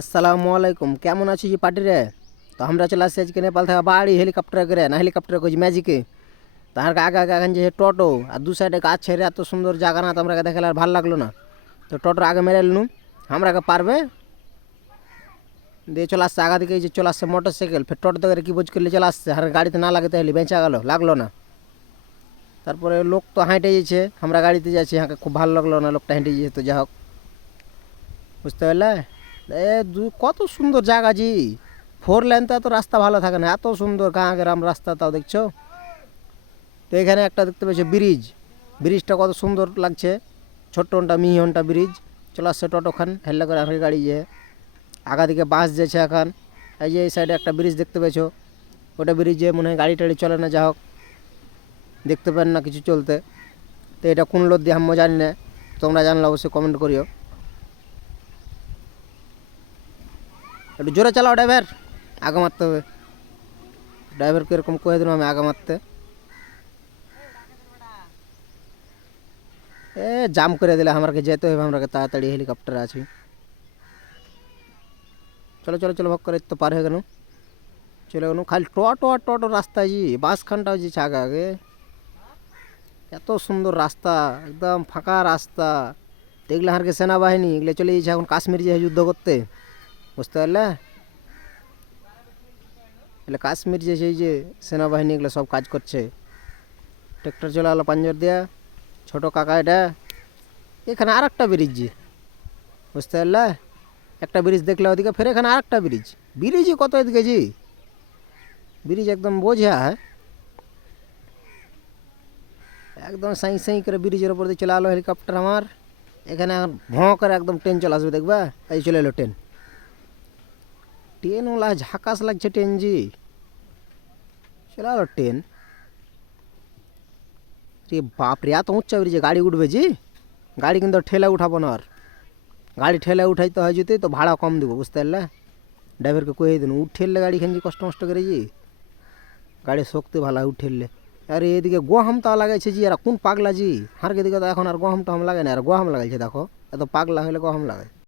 আসসালামু আলাইকুম, কেমন আছিস পার্টি রে? তো আমরা চলে আসছি আজকে নেপাল থেকে বাড়ি হেলিকপ্টার করে, না হেলিকপ্টার করছি ম্যাজিকে। তাহার আগে আগে এখন যে টোটো আর দু সাইডে গাছ ছেড়ে এত সুন্দর জায়গা, না তো আমরা দেখালে আর ভালো লাগলো না। তো টোটোর আগে মেরে এলনু, আমরা পারবে দিয়ে চলে আসছে আগা দিকে, এই যে চলে আসছে মোটর সাইকেল, ফের টোটো থেকে কি বোঝ করলে চলে আসছে, আর গাড়িতে না লাগাতে হলে বেঁচা গেল, লাগলো না। তারপরে লোক তো হাঁটে যেছে, আমরা গাড়িতে যাচ্ছি, হ্যাঁ খুব ভালো লাগলো না, লোকটা হেঁটে যেত, যা হোক বুঝতে পারলে। কত সুন্দর জায়গা জি, ফোর লেন তো এত রাস্তা ভালো থাকে না, এত সুন্দর গাঁ গ্রাম রাস্তা, তাও দেখছো। তো এখানে একটা দেখতে পেয়েছো ব্রিজ, ব্রিজটা কত সুন্দর লাগছে, ছোট্টনটা মিহিনটা ব্রিজ। চলে আসছে টোটোখান হেল্লা করে আর গাড়ি, যে আগা দিকে বাস যেছে এখন। এই যে এই সাইডে একটা ব্রিজ দেখতে পেয়েছো, ওটা ব্রিজে মনে হয় গাড়ি টাড়ি চলে না, যা হোক দেখতে পান না কিছু চলতে। তো এটা কোন লোক দিয়ে আমি জানি না, তোমরা জানলে অবশ্যই কমেন্ট করিও। একটু জোরে চালাও ড্রাইভার, আগে মারতে হবে। ড্রাইভারকে এরকম কয়ে দিলাম আমি আগে মারতে। এ জাম করে দিলে, আমাকে যেতে হবে, আমাকে তাড়াতাড়ি হেলিকপ্টারে আছি। চলো চলো চলো, ভক করে তো পার হয়ে গেল, চলে গেল। খালি টোটো আর টোটো রাস্তায় জি, বাসখানটাও যে আগে আগে, এত সুন্দর রাস্তা, একদম ফাঁকা রাস্তা। দেখলে আর কি সেনাবাহিনী এগুলো চলে গেছে এখন কাশ্মীর যে যুদ্ধ করতে, বুঝতে পারলে। এগুলো কাশ্মীর যে সেই যে সেনাবাহিনী এগুলো সব কাজ করছে। ট্রেক্টর চলে গেলো পাঞ্জর দিয়া, ছোটো কাকা এটা। এখানে আর একটা ব্রিজ জি, বুঝতে পারলে। একটা ব্রিজ দেখলে ওদিকে, ফের এখানে আর একটা ব্রিজ, ব্রিজই কত এদিকে জি, ব্রিজ একদম বোঝা হয়, একদম সাই সাই করে ব্রিজের ওপর দিয়ে চলে আলো হেলিকপ্টার আমার। এখানে ভঁ করে একদম ট্রেন চলে আসবে, দেখবা এই চলে এলো ট্রেন। ট্রেন ওলা ঝাকাস লাগছে ট্রেন জি, চলে আলো ট্রেন। রে বাপ রে, এত উচ্চা ব্রিজে গাড়ি উঠবে জি, গাড়ি কিন্তু ঠেলা উঠাবো না, আর গাড়ি ঠেলা উঠাইতে হয় যদি তো ভাড়া কম দেবো, বুঝতে পারলে। ড্রাইভারকে কয়ে দিন উঠেললে গাড়ি খান কষ্ট মষ্ট করে জি, গাড়ির শক্তি ভালো হয় উঠেললে। আরে এদিকে গোহাম তা লাগাইছে জি, এরা কোন পাগলা জি, হারকে দিকে তো এখন আর গহম টহম লাগায় না, আর গহম লাগাইছে দেখো, এত পাগলা হলে গহম লাগায়।